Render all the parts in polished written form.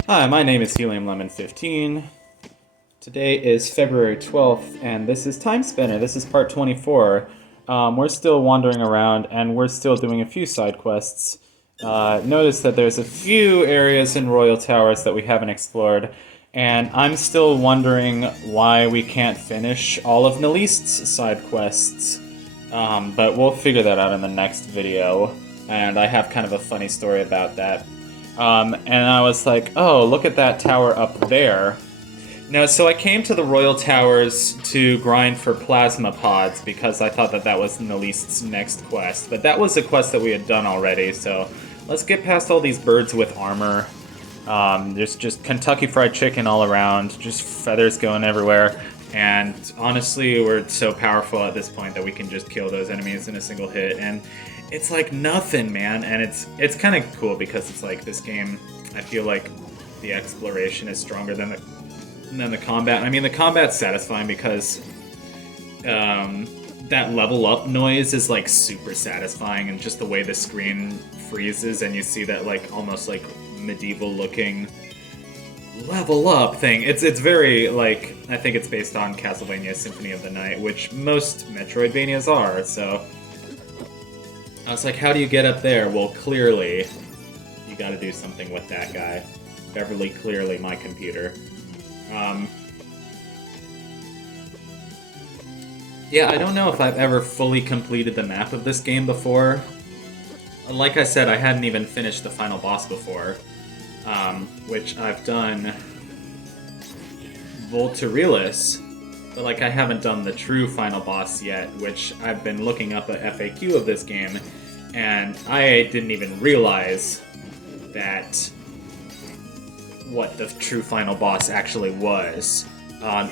Hi, my name is Helium Lemon 15. Today is February 12th, and this is Timespinner. This is part 24. We're still wandering around, and we're still doing a few side quests. Notice that there's a few areas in Royal Towers that we haven't explored, and I'm still wondering why we can't finish all of Nalist's side quests. But we'll figure that out in the next video, and I have kind of a funny story about that. And I was like, oh, look at that tower up there. No, so I came to the Royal Towers to grind for plasma pods because I thought that that was Nalist's next quest. But that was a quest that we had done already, so let's get past all these birds with armor. There's just Kentucky Fried Chicken all around, just feathers going everywhere. And honestly, we're so powerful at this point that we can just kill those enemies in a single hit. And it's like nothing, man. And it's kind of cool because it's like this game, I feel like the exploration is stronger than the combat. I mean, the combat's satisfying because that level up noise is like super satisfying, and just the way the screen freezes and you see that like almost like medieval looking level up thing. It's very like, I think it's based on Castlevania Symphony of the Night, which most Metroidvanias are. So I was like, how do you get up there? Well, clearly you got to do something with that guy. Beverly, clearly my computer. Yeah, I don't know if I've ever fully completed the map of this game before. Like I said, I hadn't even finished the final boss before, which I've done Volturilis, but like I haven't done the true final boss yet, which I've been looking up a FAQ of this game, and I didn't even realize that what the true final boss actually was.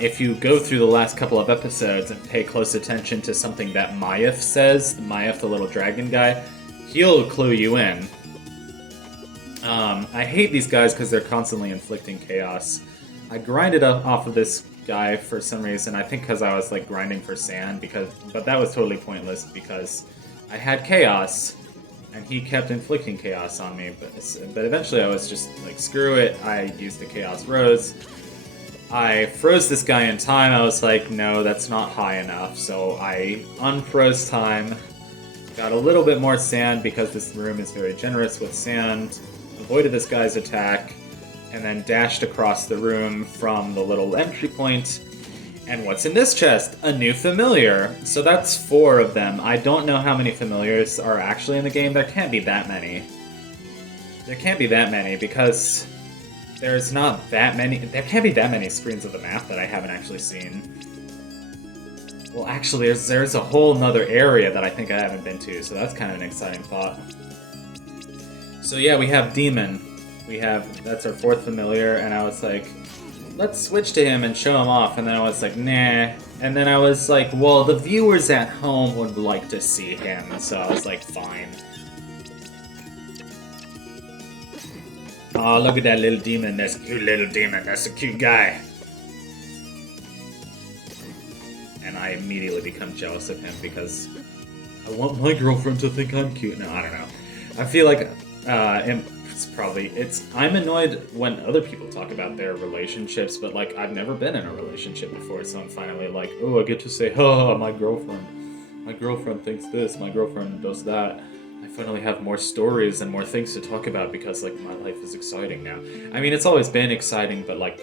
If you go through the last couple of episodes and pay close attention to something that Mayef says, Mayef the little dragon guy, he'll clue you in. I hate these guys because they're constantly inflicting chaos. I grinded up off of this guy for some reason, I think because I was like grinding for sand, but that was totally pointless because I had chaos, and he kept inflicting chaos on me, but eventually I was just like, screw it, I used the Chaos Rose. I froze this guy in time. I was like, no, that's not high enough, so I unfroze time, got a little bit more sand because this room is very generous with sand, avoided this guy's attack, and then dashed across the room from the little entry point. And what's in this chest? A new familiar. So that's 4 of them. I don't know how many familiars are actually in the game. There can't be that many. There can't be that many because there's not that many. There can't be that many screens of the map that I haven't actually seen. Well, actually, there's a whole nother area that I think I haven't been to, so that's kind of an exciting thought. So yeah, we have Demon. That's our 4th familiar, and I was like, let's switch to him and show him off, and then I was like, nah. And then I was like, well, the viewers at home would like to see him, so I was like, fine. Oh, look at that little demon. That's a cute little demon. That's a cute guy. And I immediately become jealous of him because I want my girlfriend to think I'm cute. No, I don't know. I feel like I'm annoyed when other people talk about their relationships, but like I've never been in a relationship before, so I'm finally like, oh, I get to say, oh, my girlfriend thinks this, my girlfriend does that. I finally have more stories and more things to talk about because like my life is exciting now. I mean, it's always been exciting, but like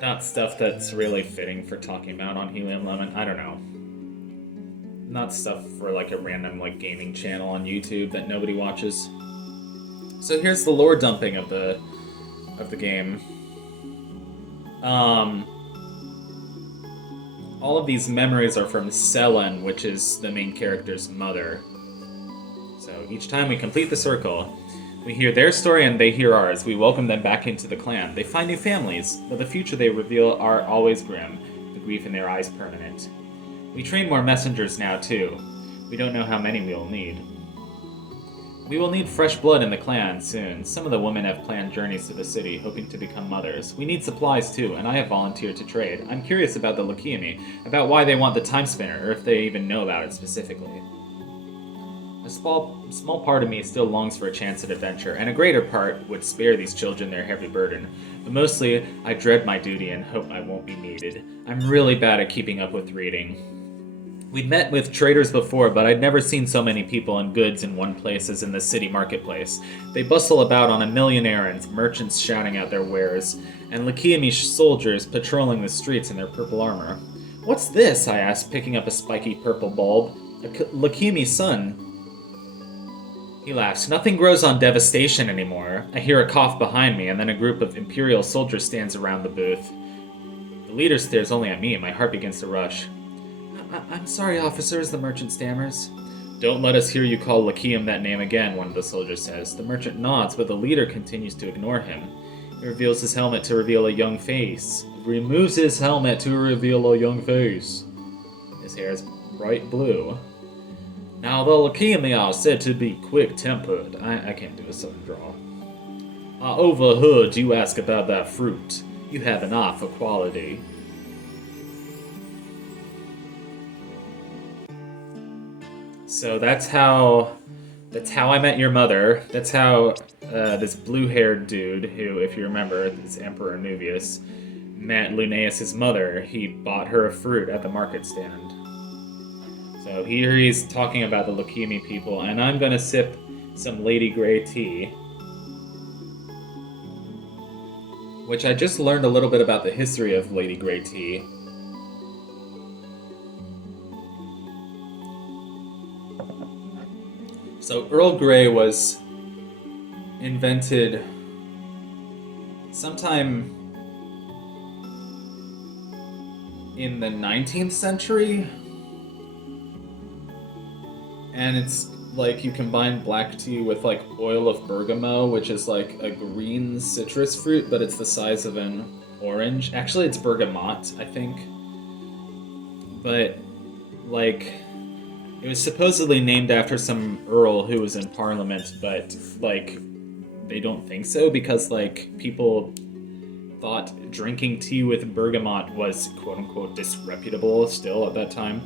not stuff that's really fitting for talking about on Helium Lemon. I don't know. Not stuff for like a random like gaming channel on YouTube that nobody watches. So here's the lore dumping of the game. All of these memories are from Selen, which is the main character's mother. So each time we complete the circle, we hear their story and they hear ours. We welcome them back into the clan. They find new families, but the future they reveal are always grim, the grief in their eyes permanent. We train more messengers now, too. We don't know how many we will need. We will need fresh blood in the clan soon. Some of the women have planned journeys to the city, hoping to become mothers. We need supplies, too, and I have volunteered to trade. I'm curious about the Lukiani, about why they want the Timespinner, or if they even know about it specifically. A small part of me still longs for a chance at adventure, and a greater part would spare these children their heavy burden. But mostly, I dread my duty and hope I won't be needed. I'm really bad at keeping up with reading. We'd met with traders before, but I'd never seen so many people and goods in one place as in the city marketplace. They bustle about on a million errands, merchants shouting out their wares, and Lakiami soldiers patrolling the streets in their purple armor. "What's this?" I asked, picking up a spiky purple bulb. "A Lakiami sun." He laughs. "Nothing grows on devastation anymore." I hear a cough behind me, and then a group of Imperial soldiers stands around the booth. The leader stares only at me, and my heart begins to rush. I'm sorry, officers," the merchant stammers. "Don't let us hear you call Lakiam that name again," one of the soldiers says. The merchant nods, but the leader continues to ignore him. He reveals his helmet to reveal a young face. Removes his helmet to reveal a young face. His hair is bright blue. "Now, the Lakiami are said to be quick-tempered." I can't do a southern drawl. "I overheard you ask about that fruit. You have an eye for quality." So that's how I met your mother. That's how this blue-haired dude, who, if you remember, is Emperor Nuvius, met Lunaeus' mother. He bought her a fruit at the market stand. So here he's talking about the Lakiami people, and I'm gonna sip some Lady Grey tea, which I just learned a little bit about the history of Lady Grey tea. So Earl Grey was invented sometime in the 19th century. And it's like you combine black tea with like oil of bergamot, which is like a green citrus fruit, but it's the size of an orange. Actually, it's bergamot, I think. But like, it was supposedly named after some earl who was in Parliament, but like, they don't think so because like people thought drinking tea with bergamot was quote unquote disreputable still at that time.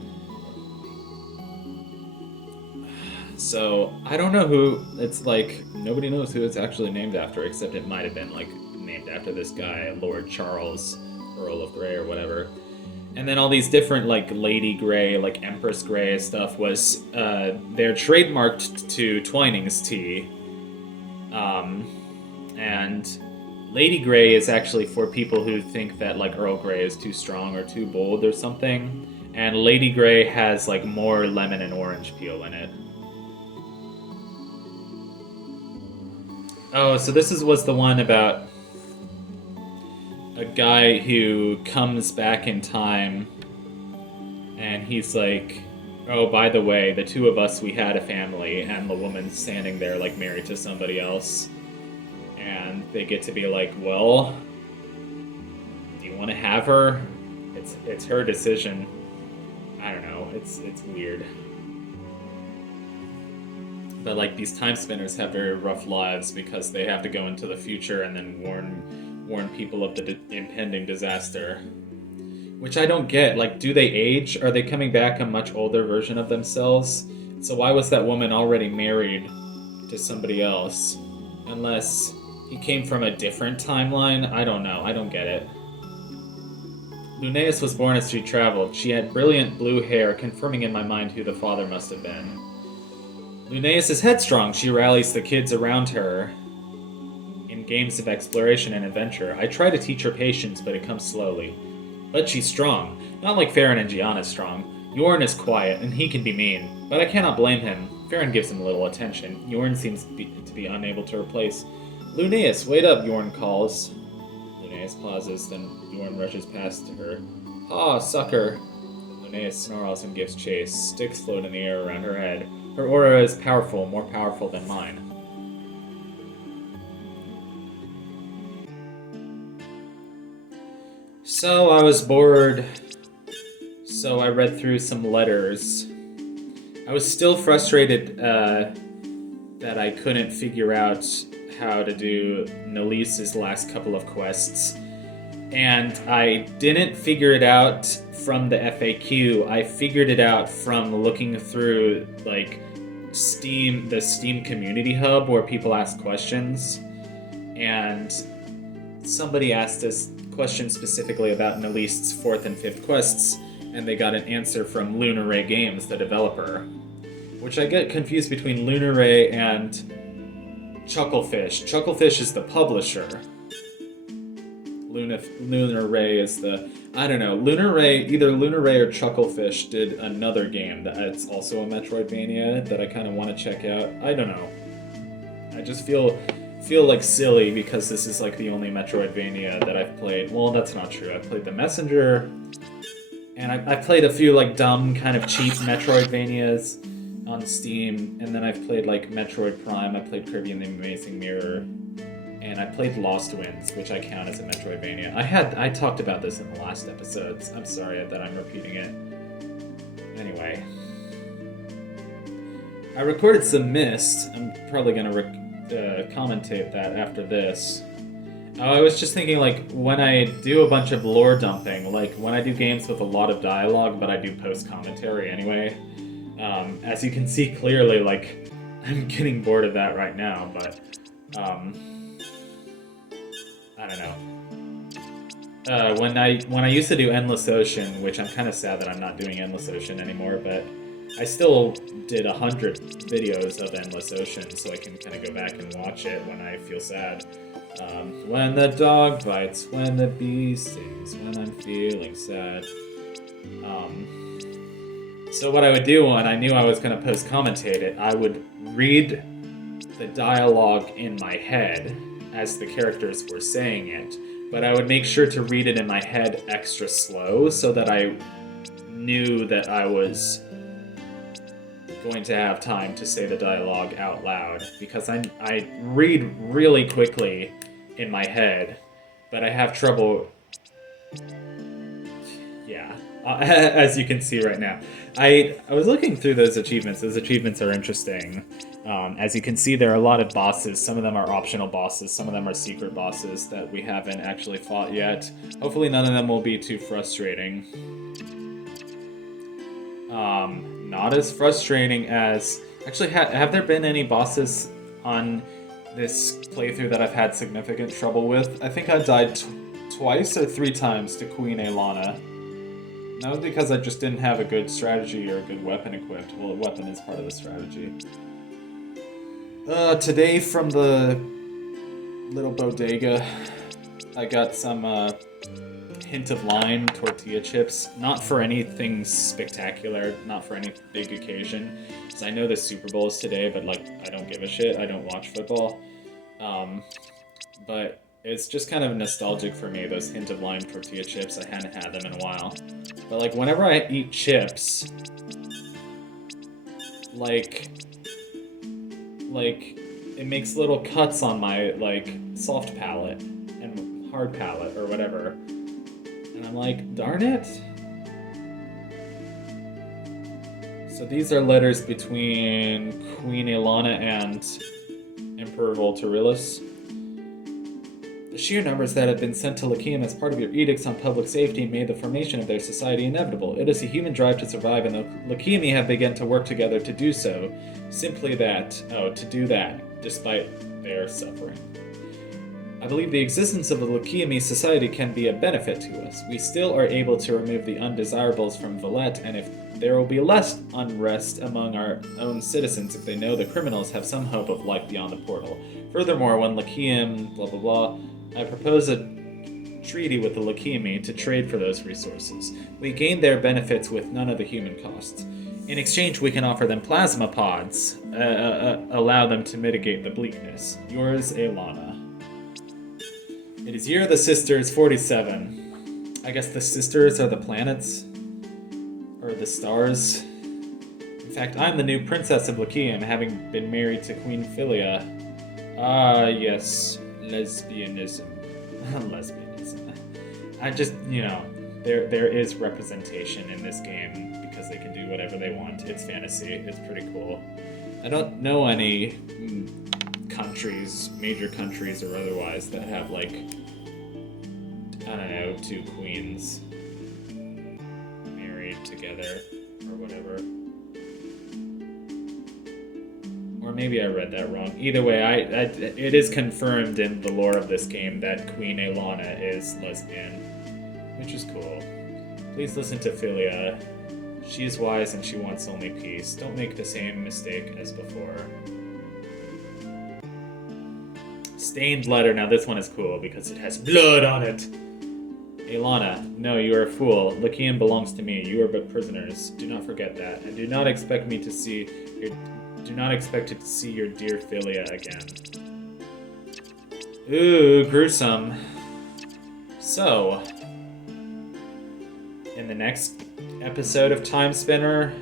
So I don't know who it's like. Nobody knows who it's actually named after, except it might have been like named after this guy, Lord Charles, Earl of Grey or whatever. And then all these different like Lady Grey, like Empress Grey stuff was they're trademarked to Twining's tea. And Lady Grey is actually for people who think that like Earl Grey is too strong or too bold or something. And Lady Grey has like more lemon and orange peel in it. Oh, so this was the one about a guy who comes back in time and he's like, "Oh, by the way, the two of us, we had a family," and the woman's standing there like married to somebody else. And they get to be like, "Well, do you want to have her? It's her decision." I don't know, it's weird. But like these time spinners have very rough lives because they have to go into the future and then warn people of the impending disaster. Which I don't get. Like, do they age? Are they coming back a much older version of themselves? So why was that woman already married to somebody else? Unless he came from a different timeline? I don't know. I don't get it. Lunaeus was born as she traveled. She had brilliant blue hair, confirming in my mind who the father must have been. Lunaeus is headstrong. She rallies the kids around her in games of exploration and adventure. I try to teach her patience, but it comes slowly. But she's strong. Not like Farron and Gianna's strong. Yorn is quiet, and he can be mean. But I cannot blame him. Farron gives him little attention. Yorn seems to be unable to replace. "Lunaeus, wait up," Yorn calls. Lunaeus pauses, then Yorn rushes past to her. "Ah, sucker." Lunaeus snarls and gives chase. Sticks float in the air around her head. Her aura is powerful, more powerful than mine. So I was bored, so I read through some letters. I was still frustrated that I couldn't figure out how to do Nalise's last couple of quests. And I didn't figure it out from the FAQ. I figured it out from looking through, like, the Steam community hub where people ask questions, and somebody asked us questions specifically about Neleast's 4th and 5th quests, and they got an answer from Lunar Ray Games, the developer, which I get confused between Lunar Ray and Chucklefish. Chucklefish is the publisher. Lunar Ray is the... I don't know. Either Lunar Ray or Chucklefish did another game that's also a Metroidvania that I kind of want to check out. I don't know. I just feel like silly because this is like the only Metroidvania that I've played. Well, that's not true. I've played The Messenger, and I played a few like dumb, kind of cheap Metroidvanias on Steam, and then I've played like Metroid Prime, I played Kirby and the Amazing Mirror, and I played Lost Winds, which I count as a Metroidvania. I talked about this in the last episodes. I'm sorry that I'm repeating it. Anyway. I recorded some Myst. I'm probably going to commentate that after this. I was just thinking, like, when I do a bunch of lore dumping, like, when I do games with a lot of dialogue, but I do post-commentary anyway, as you can see clearly, like, I'm getting bored of that right now, but, I don't know. When I used to do Endless Ocean, which I'm kind of sad that I'm not doing Endless Ocean anymore, but I still did 100 videos of Endless Ocean, so I can kind of go back and watch it when I feel sad. When the dog bites, when the bee stings, when I'm feeling sad. So what I would do when I knew I was going to post-commentate it, I would read the dialogue in my head as the characters were saying it, but I would make sure to read it in my head extra slow so that I knew that I was going to have time to say the dialogue out loud, because I read really quickly in my head, but I have trouble... Yeah, as you can see right now. I was looking through those achievements. Those achievements are interesting. As you can see, there are a lot of bosses. Some of them are optional bosses. Some of them are secret bosses that we haven't actually fought yet. Hopefully none of them will be too frustrating. Not as frustrating as... Actually, have there been any bosses on this playthrough that I've had significant trouble with? I think I died twice or 3 times to Queen Aelana. That was because I just didn't have a good strategy or a good weapon equipped. Well, a weapon is part of the strategy. Today from the little bodega, I got some hint of lime tortilla chips. Not for anything spectacular, not for any big occasion. Because I know the Super Bowl is today, but like, I don't give a shit. I don't watch football. But it's just kind of nostalgic for me, those hint of lime tortilla chips. I hadn't had them in a while. But like, whenever I eat chips, like it makes little cuts on my like soft palate and hard palate or whatever, and I'm like, darn it. So these are letters between Queen Aelana and Emperor Volturilis. The sheer numbers that have been sent to Lakium as part of your edicts on public safety made the formation of their society inevitable. It is a human drive to survive, and the Lakiumi have begun to work together to do so. Simply that. To do that, despite their suffering. I believe the existence of the Lakiumi society can be a benefit to us. We still are able to remove the undesirables from Valette, and if there will be less unrest among our own citizens if they know the criminals have some hope of life beyond the portal. Furthermore, when Lakium, blah blah blah, I propose a treaty with the Lakiumi to trade for those resources. We gain their benefits with none of the human costs. In exchange, we can offer them plasma pods, allow them to mitigate the bleakness. Yours, Aelana. It is Year of the Sisters 47. I guess the sisters are the planets? Or the stars? In fact, I'm the new princess of Lakium, having been married to Queen Philia. Ah, yes. Lesbianism. Lesbianism. I just, there is representation in this game because they can do whatever they want. It's fantasy. It's pretty cool. I don't know any countries, major countries or otherwise, that have, like, I don't know, 2 queens married together or whatever. maybe I read that wrong. Either way, it is confirmed in the lore of this game that Queen Aelana is lesbian, which is cool. Please listen to Philia. She is wise and she wants only peace. Don't make the same mistake as before. Stained letter. Now this one is cool because it has blood on it. Aelana, no, you are a fool. Lycian belongs to me. You are but prisoners. Do not forget that, and do not expect to see your dear Philia again. Ooh, gruesome. So, in the next episode of Timespinner,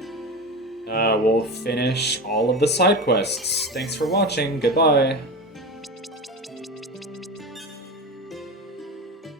we'll finish all of the side quests. Thanks for watching. Goodbye.